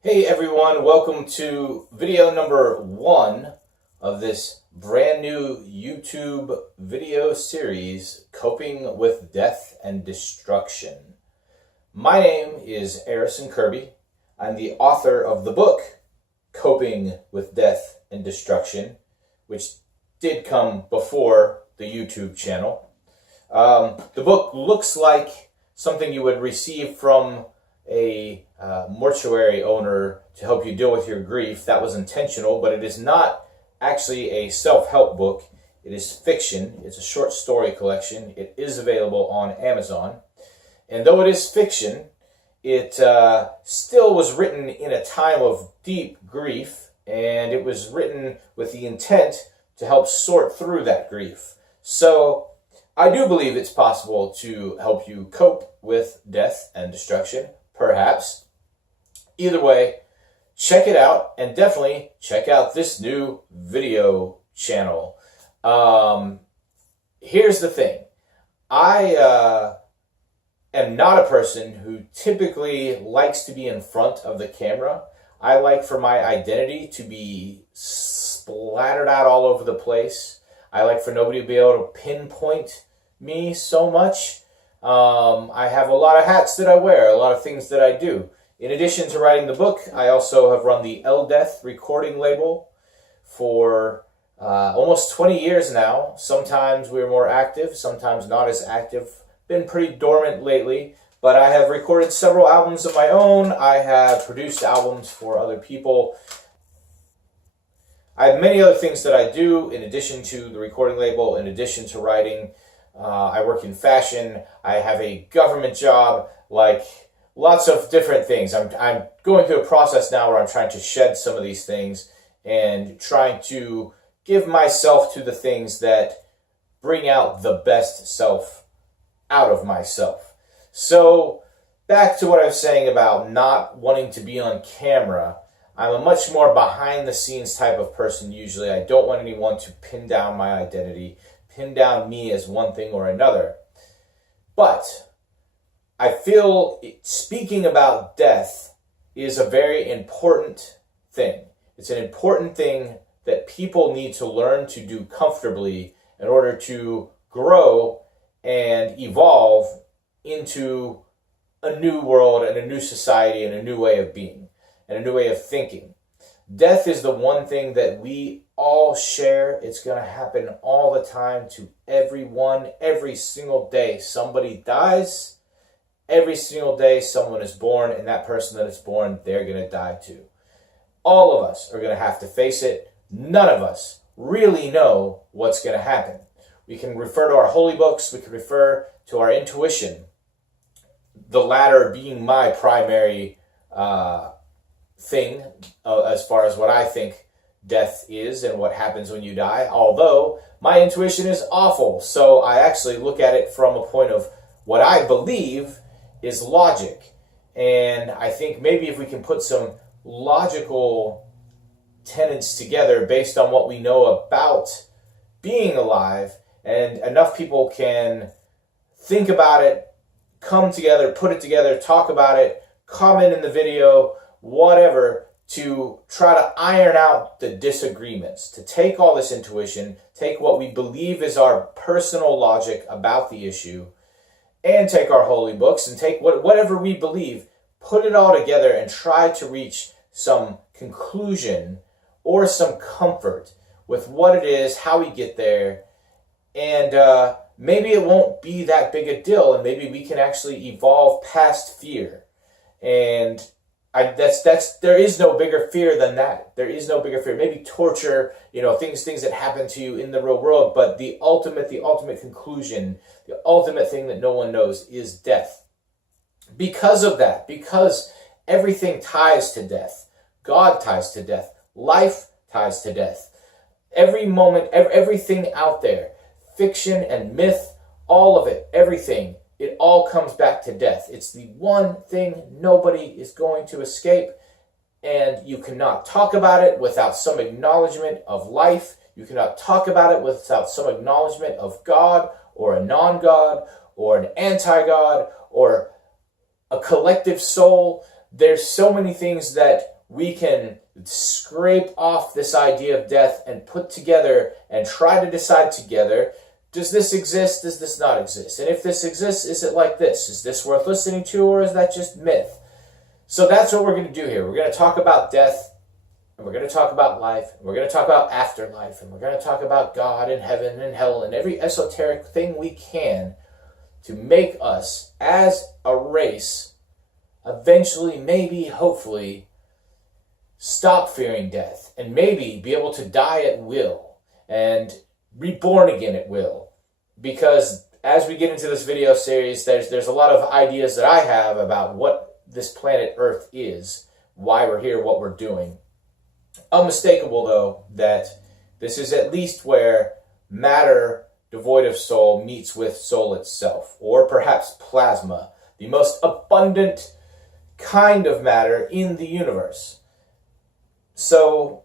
Hey everyone, welcome to video number 1 of this brand new YouTube video series, Coping with Death and Destruction. My name is Arrison Kirby. I'm the author of the book, Coping with Death and Destruction, which did come before the YouTube channel. The book looks like something you would receive from a mortuary owner to help you deal with your grief. That was intentional, but it is not actually a self-help book. It is fiction. It's a short story collection. It is available on Amazon. And though it is fiction, it still was written in a time of deep grief, and it was written with the intent to help sort through that grief. So I do believe it's possible to help you cope with death and destruction. Perhaps. Either way, check it out, and definitely check out this new video channel. Here's the thing. I am not a person who typically likes to be in front of the camera. I like for my identity to be splattered out all over the place. I like for nobody to be able to pinpoint me so much. I have a lot of hats that I wear, a lot of things that I do. In addition to writing the book, I also have run the Death recording label for almost 20 years now. Sometimes we're more active, sometimes not as active. Been pretty dormant lately, but I have recorded several albums of my own. I have produced albums for other people. I have many other things that I do in addition to the recording label, in addition to writing. I work in fashion. I have a government job, like lots of different things. I'm going through a process now where I'm trying to shed some of these things and trying to give myself to the things that bring out the best self out of myself. So back to what I was saying about not wanting to be on camera. I'm a much more behind the scenes type of person usually. I don't want anyone to pin down my identity, pin down me as one thing or another. But I feel speaking about death is a very important thing. It's an important thing that people need to learn to do comfortably in order to grow and evolve into a new world and a new society and a new way of being and a new way of thinking. Death is the one thing that we all share. It's going to happen all the time to everyone. Every single day somebody dies. Every single day someone is born, and that person that is born, they're going to die too. All of us are going to have to face it. None of us really know what's going to happen. We can refer to our holy books. We can refer to our intuition. The latter being my primary thing as far as what I think death is and what happens when you die, although my intuition is awful. So I actually look at it from a point of what I believe is logic. And I think maybe if we can put some logical tenets together based on what we know about being alive, and enough people can think about it, come together, put it together, talk about it, comment in the video, whatever, to try to iron out the disagreements, to take all this intuition, take what we believe is our personal logic about the issue, and take our holy books and take whatever we believe, put it all together and try to reach some conclusion or some comfort with what it is, how we get there, and maybe it won't be that big a deal, and maybe we can actually evolve past fear. And there is no bigger fear than that. There is no bigger fear. Maybe torture, things that happen to you in the real world, but the ultimate conclusion, the ultimate thing that no one knows is death. Because of that, because everything ties to death. God ties to death. Life ties to death. Every moment, everything out there, fiction and myth, all of it, everything, it all comes back to death. It's the one thing nobody is going to escape, and you cannot talk about it without some acknowledgement of life. You cannot talk about it without some acknowledgement of God or a non-God or an anti-God or a collective soul. there's so many things that we can scrape off this idea of death and put together and try to decide together, does this exist, does this not exist? And if this exists, is it like this? Is this worth listening to, or is that just myth? So that's what we're going to do here. We're going to talk about death, and we're going to talk about life, and we're going to talk about afterlife, and we're going to talk about God and heaven and hell and every esoteric thing we can to make us, as a race, eventually, maybe, hopefully, stop fearing death and maybe be able to die at will and reborn again at will. Because as we get into this video series, there's a lot of ideas that I have about what this planet Earth is, why we're here, what we're doing. Unmistakable, though, that this is at least where matter devoid of soul meets with soul itself, or perhaps plasma, the most abundant kind of matter in the universe. So,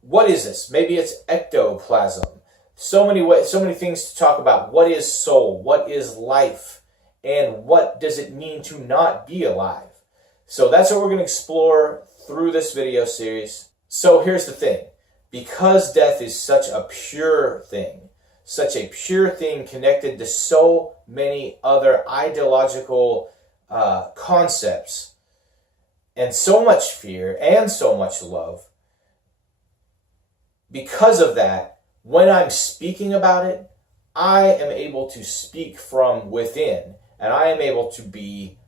what is this? Maybe it's ectoplasm. So many ways, so many things to talk about. What is soul? What is life? And what does it mean to not be alive? So that's what we're going to explore through this video series. So here's the thing. Because death is such a pure thing connected to so many other ideological concepts, and so much fear and so much love, because of that, when I'm speaking about it, I am able to speak from within, and I am able to be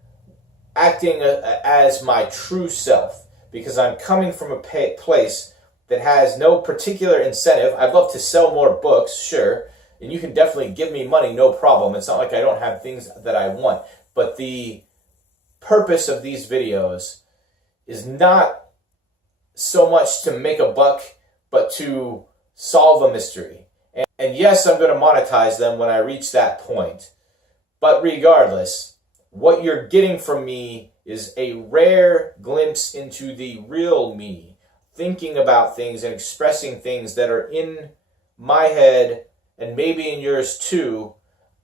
acting as my true self, because I'm coming from a place that has no particular incentive. I'd love to sell more books, sure, and you can definitely give me money, no problem. It's not like I don't have things that I want, but the purpose of these videos is not so much to make a buck, but to solve a mystery. And yes, I'm going to monetize them when I reach that point. But regardless, what you're getting from me is a rare glimpse into the real me, thinking about things and expressing things that are in my head and maybe in yours too,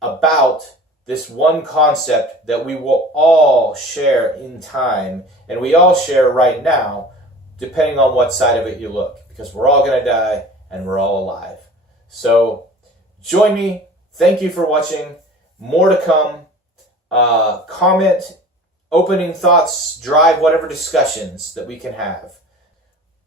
about this one concept that we will all share in time, and we all share right now, depending on what side of it you look, because we're all going to die and we're all alive. So join me. Thank you for watching. More to come. Comment, opening thoughts, drive whatever discussions that we can have.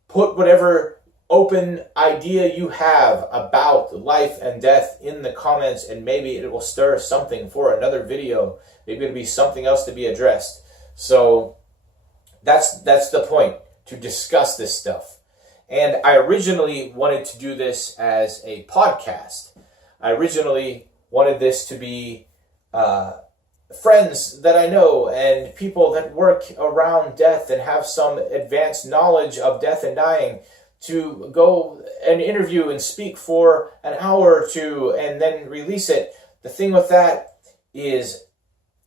Put whatever open idea you have about life and death in the comments, and maybe it will stir something for another video. Maybe it'll be something else to be addressed. So that's the point, to discuss this stuff. And I originally wanted to do this as a podcast. I originally wanted this to be friends that I know and people that work around death and have some advanced knowledge of death and dying, to go and interview and speak for an hour or two and then release it. The thing with that is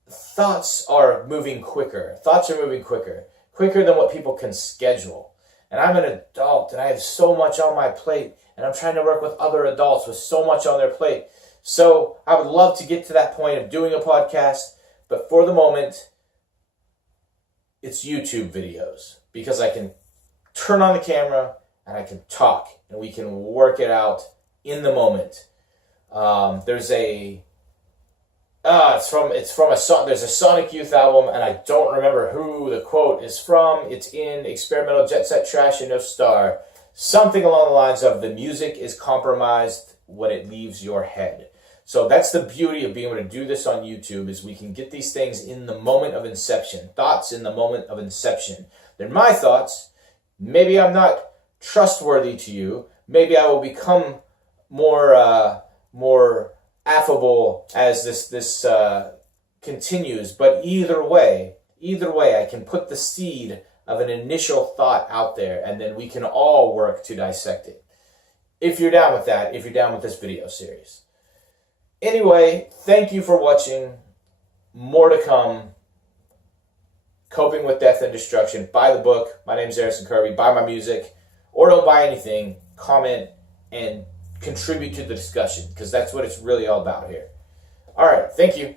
thoughts are moving quicker. Thoughts are moving quicker than what people can schedule. And I'm an adult and I have so much on my plate, and I'm trying to work with other adults with so much on their plate. So I would love to get to that point of doing a podcast, but for the moment, it's YouTube videos, because I can turn on the camera and I can talk and we can work it out in the moment. There's a Sonic Youth album, and I don't remember who the quote is from. It's in Experimental Jet Set Trash and No Star. Something along the lines of, the music is compromised when it leaves your head. So that's the beauty of being able to do this on YouTube, is we can get these things in the moment of inception. Thoughts in the moment of inception. They're my thoughts. Maybe I'm not trustworthy to you. Maybe I will become more affable as this continues. But either way, I can put the seed of an initial thought out there, and then we can all work to dissect it. If you're down with that, if you're down with this video series. Anyway, thank you for watching. More to come. Coping with Death and Destruction. Buy the book. My name is Arrison Kirby. Buy my music. Or don't buy anything. Comment and contribute to the discussion, because that's what it's really all about here. All right. Thank you.